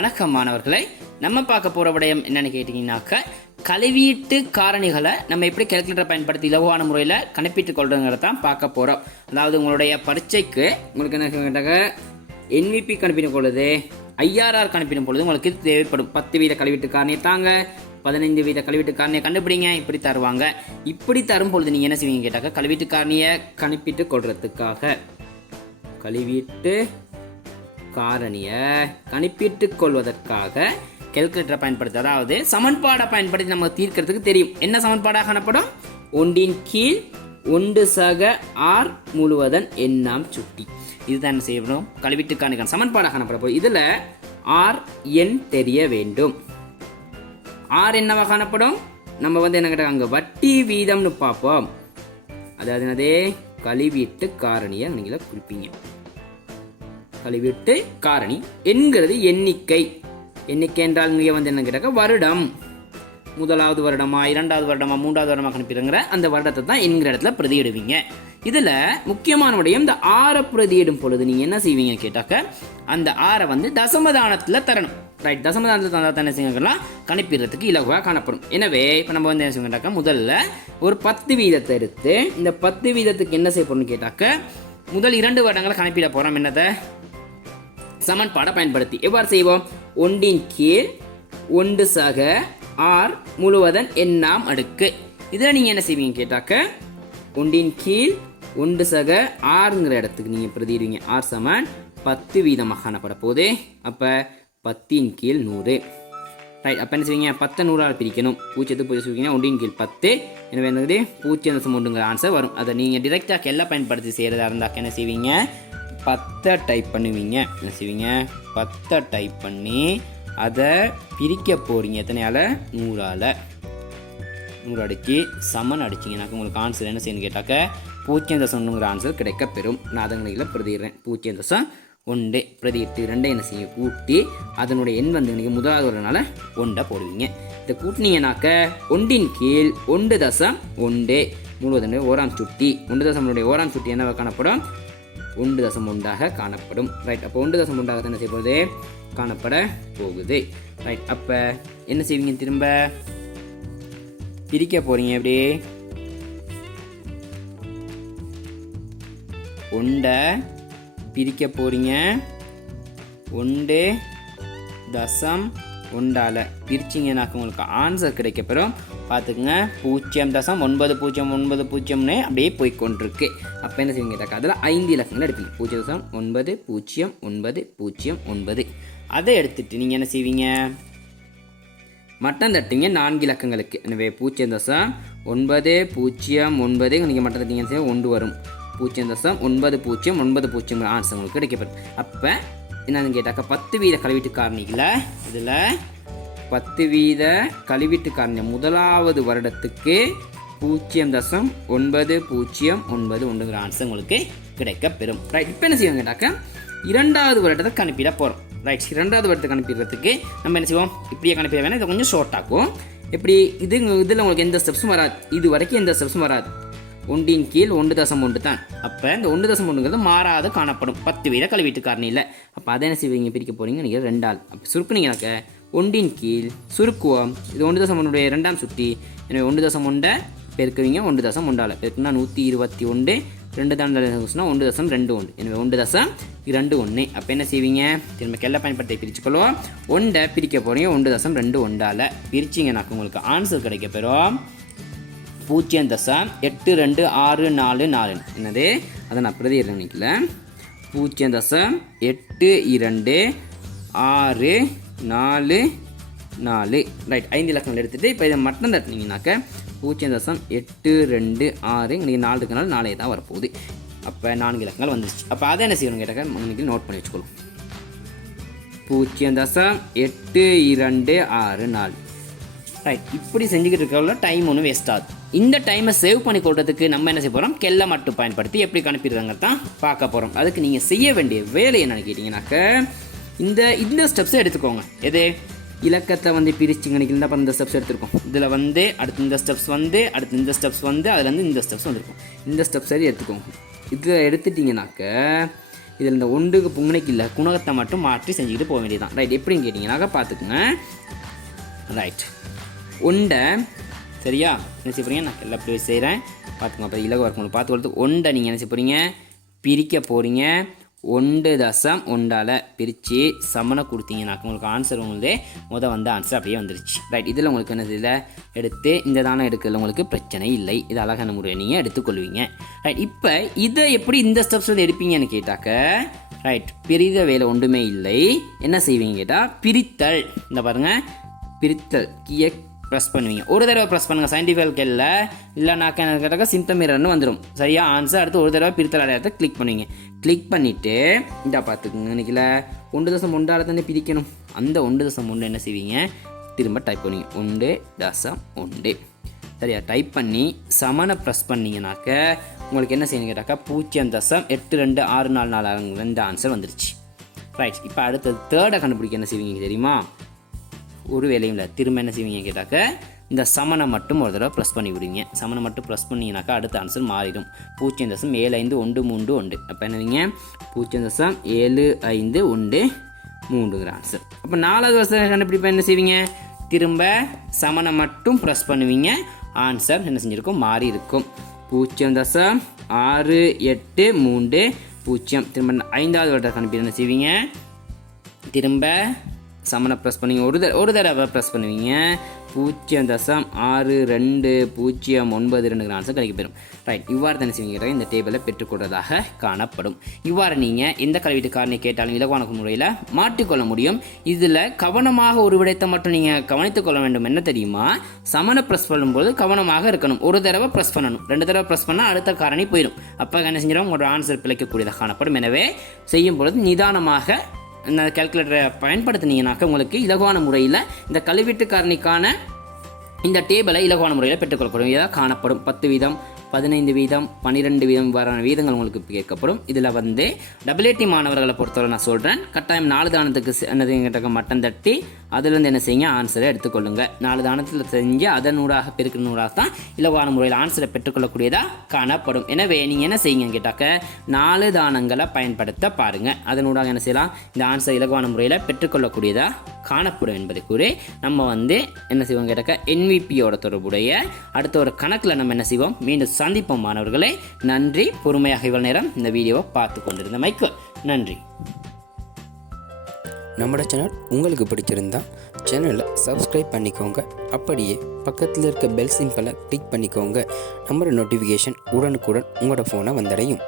வணக்கம் மாணவர்களே. நம்ம பார்க்க போகிற விடயம் என்னென்னு கேட்டிங்கன்னாக்க, கழிவீட்டு காரணிகளை நம்ம எப்படி கேல்குலேட்டரை பயன்படுத்தி இலகுவான முறையில் கணப்பிட்டு கொள்றதுங்கிறத தான் பார்க்க போகிறோம். அதாவது உங்களுடைய பரீட்சைக்கு உங்களுக்கு என்ன கேட்டாக்க NVP கணப்பிடும் பொழுது IRR கணப்பிடும் பொழுது உங்களுக்கு தேவைப்படும் 10% கழிவீட்டு காரணியை தாங்க, 15% கழிவீட்டு காரணியை கண்டுபிடிங்க, இப்படி தருவாங்க. இப்படி தரும் பொழுது நீங்கள் என்ன செய்வீங்க கேட்டாக்க, கழிவீட்டு காரணியை கணிப்பிட்டு கொள்றதுக்காக கழிவீட்டு காரணியை கணிப்பிட்டு கொள்வதற்காக கேல்குலேட்டரை பயன்படுத்த, அதாவது சமன்பாடை பயன்படுத்தி நம்ம தீர்க்கிறதுக்கு தெரியும். என்ன சமன்பாடாக காணப்படும்? 1/1/r முழுவதன் எண்ணாம் சுட்டி. இதுதான் என்ன செய்யணும்? கழிவீட்டு காரணிக்கான சமன்பாடாக காணப்படும். இதில் r n தெரிய வேண்டும். r என்னவா காணப்படும்? நம்ம என்ன கேட்டாங்க, அங்கே வட்டி வீதம்னு பார்ப்போம். அதாவது என்னதே கழிவீட்டு காரணியை நீங்கள குறிப்பீங்க. கழிவீட்டு காரணி என்கிறது எண்ணிக்கை. எண்ணிக்கை என்றால் இங்கே என்ன கேட்டாக்க வருடம், முதலாவது வருடமா, இரண்டாவது வருடமா, மூன்றாவது வருடமா கணிப்பிடுங்கிற அந்த வருடத்தை தான் என்கிற இடத்துல பிரதியிடுவீங்க. இதில் முக்கியமான விடயம், இந்த ஆறை பிரதியிடும் பொழுது நீங்கள் என்ன செய்வீங்க கேட்டாக்க, அந்த ஆறை தசமதானத்தில் தரணும். ரைட், தசமதானத்தில் தந்தால் என்ன செய்யலாம், கணிப்பிடுறதுக்கு இலகுவாக காணப்படும். எனவே இப்போ நம்ம என்ன செய்ய கேட்டாக்க, முதல்ல ஒரு 10 வீதத்தை எடுத்து இந்த 10 வீதத்துக்கு என்ன செய்ய போறோம்னு கேட்டாக்க, முதல் 2 வருடங்களை கணிப்பிட போகிறோம். என்னதை சமன்பாடை பயன்படுத்தி எவ்வாறு செய்வோம்? 1/1/r முழுவதன் எண்ணாம் அடுக்கு. இதில் நீங்கள் என்ன செய்வீங்க கேட்டாக்க, 1/1/rங்கிற இடத்துக்கு நீங்கள் பிரதிடுவீங்க. r சமன் 10 வீதமாக காணப்பட போதே. அப்போ 10/100. ரைட், அப்போ என்ன செய்வீங்க, 10 100ஆல் பிரிக்கணும். 0 சொல்லிங்கன்னா 1/10. எனவே என்னது 0.1ங்கிற ஆன்சர் வரும். அதை நீங்கள் டிரெக்டாக எல்லாம் பயன்படுத்தி செய்கிறதா இருந்தாக்க என்ன செய்வீங்க, 10 டைப் பண்ணுவீங்க. என்ன செய்வீங்க, 10 டைப் பண்ணி அதை பிரிக்க போகிறீங்க. எத்தனையால்? 100ஆல். 100 அடிச்சு சமன் அடிச்சிங்கனாக்க உங்களுக்கு ஆன்சர் என்ன செய்யணும் கேட்டாக்க 0.1ங்கிற ஆன்சர் கிடைக்க பெறும். நான் அதங்களில் பிரதிடுறேன். 0.1 பிரதிட்டு 2 என்ன செய்ய கூட்டி அதனுடைய எண் நீங்கள் முதலாவது வரனால 1 போடுவீங்க. இதை கூட்டினீங்கனாக்க 1/1/1 முழுவதும் ஓராம் சுட்டி. 1 ஓராம் சுட்டி என்னவா காணப்படும்? 1.1 காணப்படும். ரைட், அப்போ 1.1 என்ன செய்ய போகுது, காணப்பட போகுது. ரைட், அப்போ என்ன செய்வீங்க, திரும்ப பிரிக்க போறீங்க. எப்படி 1 பிரிக்க போறீங்க. 1.1 பிரிச்சிங்கனாக்க உங்களுக்கு ஆன்சர் கிடைக்கப்பெறும். பார்த்துக்குங்க, 0.9090 அப்படியே போய்கொண்டிருக்கு. அப்போ என்ன செய்வீங்க கேட்டாக்க, அதில் 5 இலக்கங்கள் எடுப்பீங்க. 0.909009. அதை எடுத்துட்டு நீங்கள் என்ன செய்வீங்க, மட்டம் தட்டுவீங்க 4 இலக்கங்களுக்கு. எனவே 0.909 நீங்கள் மட்டம் தட்டிங்க 1 வரும். 0.9090 ஆன்சர் உங்களுக்கு கிடைக்கப்படும். அப்போ என்னன்னு கேட்டாக்க, 10 வீத கழிவீட்டு காரணிகளை இதில் 10 வீத கழிவீட்டு காரணி முதலாவது வருடத்துக்கு 0.909 ஆன்சர் உங்களுக்கு கிடைக்க பெறும். ரைட், இப்போ என்ன செய்வோம் கேட்டாக்க, 2வது வருடத்தை கணிப்பிட போகிறோம். ரைட், 2வது வருடத்தை கணிப்பிடுறதுக்கு நம்ம என்ன செய்வோம், இப்படியே கணிப்பிட வேணால் இதை கொஞ்சம் ஷார்ட் ஆகும். எப்படி இதில் உங்களுக்கு எந்த ஸ்டெப்ஸும் வராது, இது வரைக்கும் எந்த ஸ்டெப்ஸும் வராது. 1/1 தான். அப்போ இந்த 1.1ங்கிறது மாறாது காணப்படும் 10 வீத கழிவீட்டு காரணியில். அப்போ அதை என்ன செய்வீங்க, பிரிக்க போகிறீங்க நீங்கள் 2ஆல். அப்போ சுருக்குனீங்கனாக்க 1 சுருக்குவோம். இது 1.1 2ஆம் சுட்டி. எனவே 1.1 பெருக்குவீங்க. 1.1 பெருக்குன்னா 121. 2 தான் 1.21. எனவே 1.21. அப்போ என்ன செய்வீங்க, திரும்ப கெல்ல பயன்படுத்தி பிரிச்சுக்கொள்வோம். 1 பிரிக்க போகிறீங்க. 1.21 பிரிச்சிங்கனாக்க உங்களுக்கு ஆன்சர் கிடைக்க பெறும் 0.826444. என்னது, அதை நான் பிரதியிடுறேன். நினைக்கல 0.826444. ரைட், 5 இலக்கங்கள் எடுத்துகிட்டு இப்போ இதை மட்டும் தட்டினீங்கன்னாக்க 0.826 நீங்கள் 4 இருக்கனால 4 தான் வரப்போகுது. அப்போ 4 இலக்கங்கள் வந்துருச்சு. அப்போ அதை என்ன செய்யணும் கேட்டாக்க, உங்களுக்கு நோட் பண்ணி வச்சுக்கணும். 0.8264. ரைட், இப்படி செஞ்சுக்கிட்டு இருக்கிற டைம் ஒன்றும் வேஸ்ட் ஆகுது. இந்த டைமை சேவ் பண்ணி கொடுறதுக்கு நம்ம என்ன செய்ய போகிறோம், கெல்லை மட்டும் பயன்படுத்தி எப்படி கணிப்பிடுறாங்க தான் பார்க்க போகிறோம். அதுக்கு நீங்கள் செய்ய வேண்டிய வேலை என்னென்னு கேட்டிங்கனாக்க, இந்த ஸ்டெப்ஸை எடுத்துக்கோங்க. எது, இலக்கத்தை பிரிச்சுங்க. அப்புறம் இந்த ஸ்டெப்ஸ் எடுத்துருக்கோம். இதில் அடுத்து இந்த ஸ்டெப்ஸ் அடுத்து இந்த ஸ்டெப்ஸ் அதுலேருந்து இந்த ஸ்டெப்ஸ் வந்துருக்கும். இந்த ஸ்டெப்ஸ் எடுத்துக்கோங்க. இதில் எடுத்துட்டிங்கனாக்க இதில் இந்த ஒன்றுக்கு புங்கனைக்கு இல்லை குணகத்தை மட்டும் மாற்றி செஞ்சுக்கிட்டு போக வேண்டியதான். ரைட், எப்படின்னு கேட்டிங்கனாக்கா பார்த்துக்குங்க. ரைட், ஒண்டை சரியா என்ன செய்ய போகிறீங்க, நான் எல்லாம் போய் செய்கிறேன் பார்த்துக்கோங்க. அப்போ இலகுவாக இருக்கும் பார்த்து கொடுத்து ஒண்டை நீங்கள் என்ன செய்ய போகிறீங்க, பிரிக்க போகிறீங்க. 1.1 பிரித்து சமனை கொடுத்தீங்கன்னாக்க உங்களுக்கு ஆன்சர் உங்களுக்கு வந்த ஆன்சர் அப்படியே வந்துருச்சு. ரைட், இதில் உங்களுக்கு என்ன இதில் எடுத்து இந்த தானே எடுக்கிறதுல உங்களுக்கு பிரச்சனை இல்லை. இது அழகான முறையை நீங்கள் எடுத்துக்கொள்வீங்க. ரைட், இப்போ இதை எப்படி இந்த ஸ்டெப்ஸ் வந்து எடுப்பீங்கன்னு கேட்டாக்க, ரைட், பிரித வேலை ஒன்றுமே இல்லை. என்ன செய்வீங்க கேட்டால் பிரித்தல், இந்த பாருங்கள் பிரித்தல் கீயை ப்ரெஸ் பண்ணுவீங்க. ஒரு தடவை ப்ரெஸ் பண்ணுங்கள் சயின்டிஃபிக் கேள்ல இல்லைனாக்கா என்ன கேட்டாக்கா சிம்டமிரன்னு வந்துடும். சரியா ஆன்சர் அடுத்து ஒரு தடவை பிரித்தல் அடையாளத்தை கிளிக் பண்ணுவீங்க. கிளிக் பண்ணிவிட்டு இந்த பார்த்துக்குங்க, நினைக்கல 1.1 தானே பிரிக்கணும். அந்த 1.1 என்ன செய்வீங்க, திரும்ப டைப் பண்ணுவீங்க 1.1. சரியா டைப் பண்ணி சமனை ப்ரெஸ் பண்ணிங்கனாக்க உங்களுக்கு என்ன செய்யணும் கேட்டாக்கா 0.826444 ஆன்சர் வந்துருச்சு. ரைட், இப்போ அடுத்தது தேர்டை கண்டுபிடிக்க என்ன செய்வீங்க தெரியுமா, ஒரு வேலையும் இல்லை. திரும்ப என்ன செய்வீங்க கேட்டாக்க இந்த சமனை மட்டும் ஒரு தடவை ப்ரெஸ் பண்ணி விடுவீங்க. சமனை மட்டும் ப்ரெஸ் பண்ணிங்கனாக்கா அடுத்த ஆன்சர் மாறிடும். 0.7513. அப்போ என்னவீங்க 0.7513 ஆன்சர். அப்போ 4வது வருஷம் கண்டுபிடிப்பா என்ன செய்வீங்க, திரும்ப சமனை மட்டும் ப்ரெஸ் பண்ணுவீங்க. ஆன்சர் என்ன செஞ்சுருக்கும், மாறி இருக்கும். 0.6830. திரும்ப 5வது வருடம் கண்டுபிடி என்ன செய்வீங்க, திரும்ப சமனை ப்ரெஸ் பண்ணுவீங்க. ஒரு தடவை ப்ரெஸ் பண்ணுவீங்க. 0.6209 ஆன்சர் கிடைக்க பெறும். ரைட், இவ்வாறு தானே செய்வீங்க இந்த டேபிளை பெற்றுக்கொள்வதாக காணப்படும். இவ்வாறு நீங்கள் எந்த கல்வீட்டு காரணி கேட்டாலும் இலகுவான முறையில் மாற்றிக்கொள்ள முடியும். இதில் கவனமாக ஒரு விடயத்தை மட்டும் நீங்கள் கவனித்துக் கொள்ள வேண்டும். என்ன தெரியுமா, சமனை ப்ரெஸ் பண்ணும்போது கவனமாக இருக்கணும். ஒரு தடவை ப்ரெஸ் பண்ணணும், 2 தடவை ப்ரெஸ் பண்ணால் அடுத்த காரணி போயிடும். அப்போ என்ன செஞ்சிடும், உங்களோட ஆன்சர் பிழைக்கக்கூடியதாக காணப்படும். எனவே செய்யும் பொழுது நிதானமாக இந்த கால்குலேட்டரை பயன்படுத்தினீங்கன்னாக்க உங்களுக்கு இலகுவான முறையில் இந்த கல்வீட்டு காரணிக்கான இந்த டேபிளை இலகுவான முறையில் பெற்றுக்கொள்ளப்படும். இதாக காணப்படும் 10 வீதம், 15 வீதம், 12 வீதம் இவ்வாறான வீதங்கள் உங்களுக்கு கேட்கப்படும். இதில் வந்து டபிள்யூடி மாணவர்களை பொறுத்தவரை நான் சொல்கிறேன், கட்டாயம் 4 தானத்துக்கு என்னது கேட்டாக்க மட்டம் தட்டி அதுலேருந்து என்ன செய்யுங்க ஆன்சரை எடுத்துக்கொள்ளுங்க. 4 தானத்தில் செஞ்சு அதனூடாக பெருக்கினூடாக தான் இலகுவான முறையில் ஆன்சரை பெற்றுக்கொள்ளக்கூடியதாக காணப்படும். எனவே நீங்கள் என்ன செய்யுங்க கேட்டாக்க 4 தானங்களை பயன்படுத்த பாருங்கள். அதனூடாக என்ன செய்யலாம், இந்த ஆன்சர் இலகுவான முறையில் பெற்றுக்கொள்ளக்கூடியதாக காணப்படும் என்பதை கூறி நம்ம வந்து என்ன செய்வோம் கேட்டாக்க NVPயோட தொடர்புடைய அடுத்த ஒரு கணக்கில் நம்ம என்ன செய்வோம், மீண்டும் சந்திப்போம் மாணவர்களே. நன்றி, பொறுமையாக இவ்வளவு நேரம் இந்த வீடியோவை பார்த்து கொண்டிருந்தமைக்கு நன்றி. நம்மளோட சேனல் உங்களுக்கு பிடிச்சிருந்தா சேனலை சப்ஸ்கிரைப் பண்ணிக்கோங்க. அப்படியே பக்கத்தில் இருக்க பெல் சிம்பலை கிளிக் பண்ணிக்கோங்க. நம்மளோட நோட்டிஃபிகேஷன் உடனுக்குடன் உங்களோட ஃபோனை வந்தடையும்.